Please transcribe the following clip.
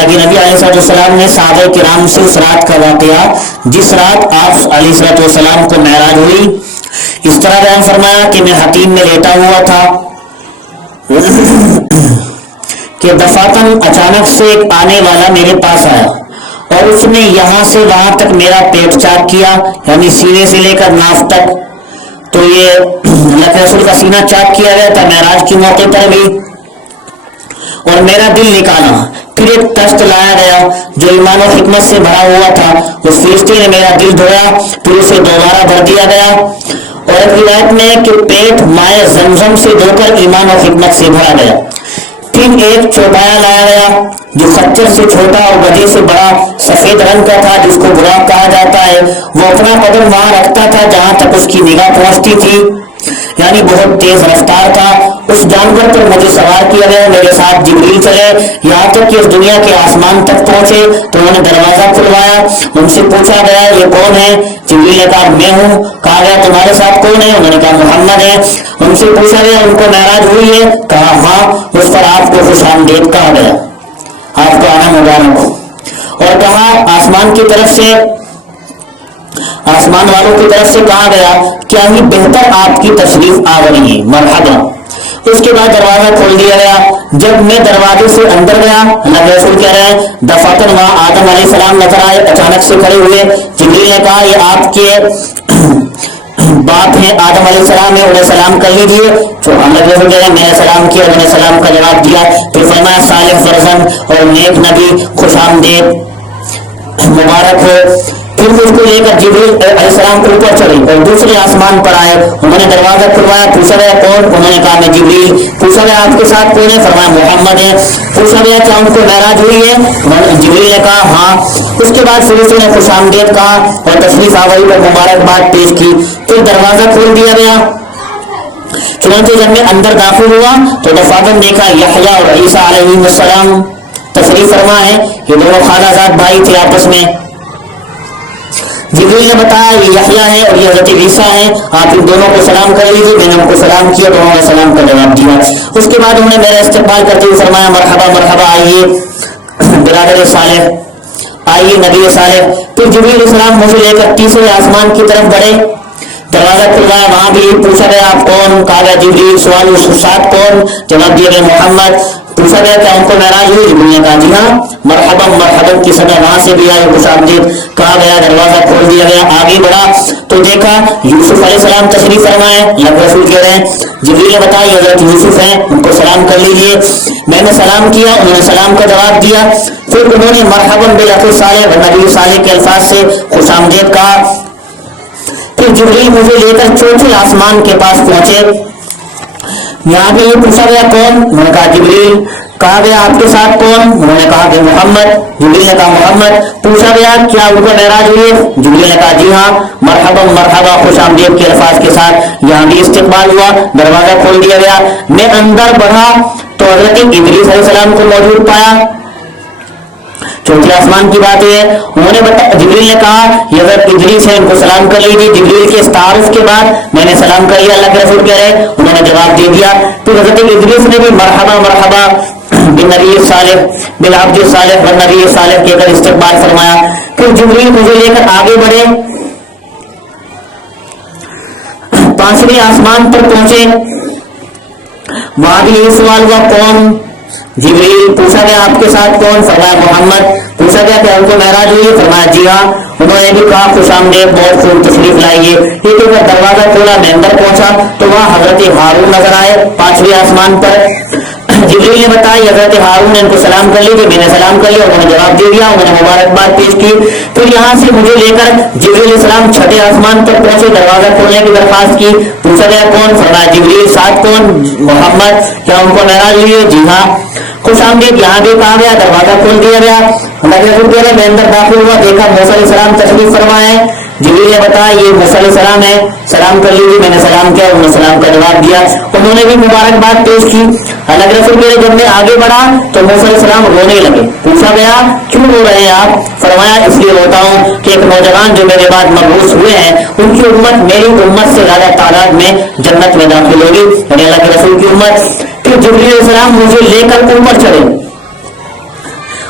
اللہ کے نبی علیہ السلام نے صحابہ کرام سے اس رات کا واقعہ، جس رات آپ علیہ السلام کو معراج ہوئی، اس طرح بیان فرمایا کہ میں حتیم میں لیٹا ہوا تھا کہ دفعتاً اچانک سے ایک آنے والا میرے پاس آیا اور اس نے یہاں سے وہاں تک میرا پیٹ چاک کیا، یعنی سینے سے لے کر ناف تک. تو یہ اللہ کے رسول کا سینہ چاک کیا گیا تھا معراج کے موقع پر بھی، اور میرا دل نکالا. پھر ایک تشت لایا گیا جو ایمان و حکمت سے بھرا ہوا تھا، اس فرشتے نے میرا دل دھویا، پھر اسے دوبارہ بھر دیا گیا. اور ایک روایت میں کہ پیٹ مائع زمزم سے دھو کر ایمان و حکمت سے بھرا گیا. پھر ایک چوپایا لایا گیا جو خچر سے چھوٹا اور گدھے سے بڑا سفید رنگ کا تھا، جس کو براق کہا جاتا ہے. وہ اپنا قدم وہاں رکھتا تھا جہاں تک اس کی نگاہ پہنچتی تھی، یعنی بہت تیز رفتار تھا. اس جانور پر مجھے سوار کیا گیا، میرے ساتھ جبریل چلے یہاں تک کہ اس دنیا کے آسمان تک پہنچے. تو انہوں نے دروازہ کھلوایا، ان سے پوچھا گیا یہ کون ہے؟ جبریل نے کہا میں ہوں. کہا گیا تمہارے ساتھ کون ہے؟ انہوں نے کہا محمد ہے. ان سے پوچھا گیا ان کو معراج ہوئی ہے؟ کہا ہاں. اس پر آپ کو خوش آمدید کہا گیا، آپ کو آنا مبارک ہو. اور کہا آسمان کی طرف سے، آسمان والوں کی طرف سے کہا گیا کیا ہی بہتر آپ کی تشریف آوری ہے، مرحبا. اس کے بعد دروازہ کھول دیا گیا. جب میں دروازے سے اندر گیا، اللہ کے رسول کہہ رہے ہیں دفعتاً وہاں آدم علیہ السلام نظر آئے، اچانک سے کھڑے ہوئے. جبریل نے کہا یہ آپ کے باپ ہیں آدم علیہ السلام ہے، انہیں سلام کر لیجیے. تو اللہ کے رسول کہہ رہے ہیں میں نے سلام کیا، انہوں نے سلام کا جواب دیا. پھر فرمایا صالح فرزند اور نیک نبی، خوش آمدید، مبارک ہو. پھر اس کو لے کر جبریل علیہ السلام کو اوپر چڑھے اور دوسرے آسمان پر آئے. انہوں نے دروازہ کھلوایا، پوچھا گیا کون؟ انہوں نے کہا میں جبریل. پوچھا گیا آپ کے ساتھ کون ہے؟ فرمایا محمد ہے. پوچھا گیا کیا ان کو معراج ہوئی ہے؟ جبریل نے کہا ہاں. اس کے بعد پھر اس نے خوش آمدید کہا اور تشریف آوری پر مبارکباد پیش کی. پھر دروازہ کھول دیا گیا. چنانچہ جب میں اندر داخل ہوا تو دفعتاً دیکھا یحییٰ اور عیسیٰ علیہ السلام تشریف فرما ہے. یہ دونوں خالہ زاد بھائی تھے آپس میں. جبریل نے بتایا یہ یحییٰ ہے اور یہ حضرت عیسیٰ ہے، آپ ان دونوں کو سلام کر لیجیے. میں نے ان کو سلام کیا، دونوں نے سلام کا جواب دیا. اس کے بعد انہوں نے میرا استقبال کرتے ہوئے فرمایا مرحبا مرحبا، آئیے برادر صالح، آئیے نبی صالح. پھر جبریل علیہ السلام مجھے لے کر تیسرے آسمان کی طرف بڑھے. دروازہ کھلوایا، وہاں بھی پوچھا گیا آپ کون؟ کہا گیا جبریل. سوال ساتھ کون؟ جواب دیا گیا محمد. پوچھا گیا کیا ان کو معراج ہوئی؟ جبریل نے کہا جی ہاں. مرحبا مرحبا کی صدا وہاں سے بھی آئی، خوش آمدید کہا گیا. دروازہ کھول دیا گیا، آگے بڑھا تو دیکھا یوسف علیہ السلام تشریف فرمائے. اللہ کے رسول کہہ رہے ہیں جبریل نے بتایا حضرت یوسف ہیں، ان کو سلام کر لیجیے. میں نے سلام کیا، انہوں نے سلام کا جواب دیا. پھر انہوں نے مرحبا بالاخی صالح و نبی صالح کے الفاظ سے خوش آمدید کہا. پھر جبریل مجھے لے کر چوتھے آسمان کے پاس پہنچے. یہاں بھی یہ پوچھا گیا کون؟ انہوں نے کہا جبریل. کہا گیا آپ کے ساتھ کون؟ انہوں نے کہا کہ محمد. جبریل نے کہا محمد. پوچھا گیا کیا ان کو معراج ہوئی؟ جبریل نے کہا جی ہاں. مرحبا مرحبا خوش آمدید کے الفاظ کے ساتھ یہاں بھی استقبال ہوا. دروازہ کھول دیا گیا. میں اندر بڑھا تو حضرت ادریس علیہ السلام کو موجود پایا. چوتھے آسمان کی بات ہے. انہوں نے بتایا جبریل نے کہا یہ حضرت ادریس ہے، ان کو سلام کر لیجیے. جبریل کے تعارف کے بعد میں نے سلام کر لیا. اللہ کے رسول کہہ رہے انہوں نے جواب دے دیا. پھر حضرت ادریس نے بھی مرحبا مرحبا بالنبی صالح بالعبد صالح والنبی صالح کے کر استقبال فرمایا. پھر جبریل مجھے لے کر آگے بڑھے، پانچویں آسمان پر پہنچے. وہاں بھی یہ سوال ہوا کون؟ جبریل. پوچھا گیا آپ کے ساتھ کون؟ فرمایا محمد. پوچھا گیا کہ ان کو معراج ہوئی؟ فرمایا جی ہاں. انہوں نے بھی کہا خوش آمدید، بہت خوب تشریف لائیے. لیکن جب دروازہ کھولا میں اندر پہنچا تو وہاں حضرت ہارون نظر آئے پانچویں آسمان پر. جبریل نے بتایا حضرت ہارون نے ان کو سلام کر لیجیے. میں نے سلام کر لیا، انہوں نے جواب دے دیا، انہوں نے مبارکباد پیش کی. پھر یہاں سے مجھے لے کر جبریل علیہ السلام چھٹے آسمان پر پہنچے. دروازہ کھولنے کی درخواست کی. پوچھا گیا کون؟ فرمایا جبریل. ساتھ کون؟ محمد. کیا ان کو معراج ہوئی ہے؟ جی ہاں. خوش آمدید یہاں بھی کہا گیا. دروازہ کھول دیا گیا. اللہ کے رسول کہہ رہے میں اندر داخل ہوا، دیکھا موسیٰ علیہ السلام تشریف فرمائے. جبریل نے بتایا یہ موسیٰ علیہ السلام ہے، سلام کر لیجیے. میں نے سلام کیا، انہوں نے سلام کا جواب دیا. انہوں نے بھی مبارکباد پیش کی. اللہ کے رسول کہہ رہے جب میں آگے بڑھا تو موسیٰ علیہ السلام رونے لگے. پوچھا گیا کیوں رو رہے ہیں آپ؟ فرمایا اس لیے روتا ہوں کہ ایک نوجوان جو میرے بعد مبعوث ہوئے ہیں ان کی امت میری امت سے زیادہ تعداد میں جنت میں داخل ہوگی، یعنی اللہ کے رسول کی امت. پھر جبریل علیہ السلام مجھے لے کر اوپر چڑھے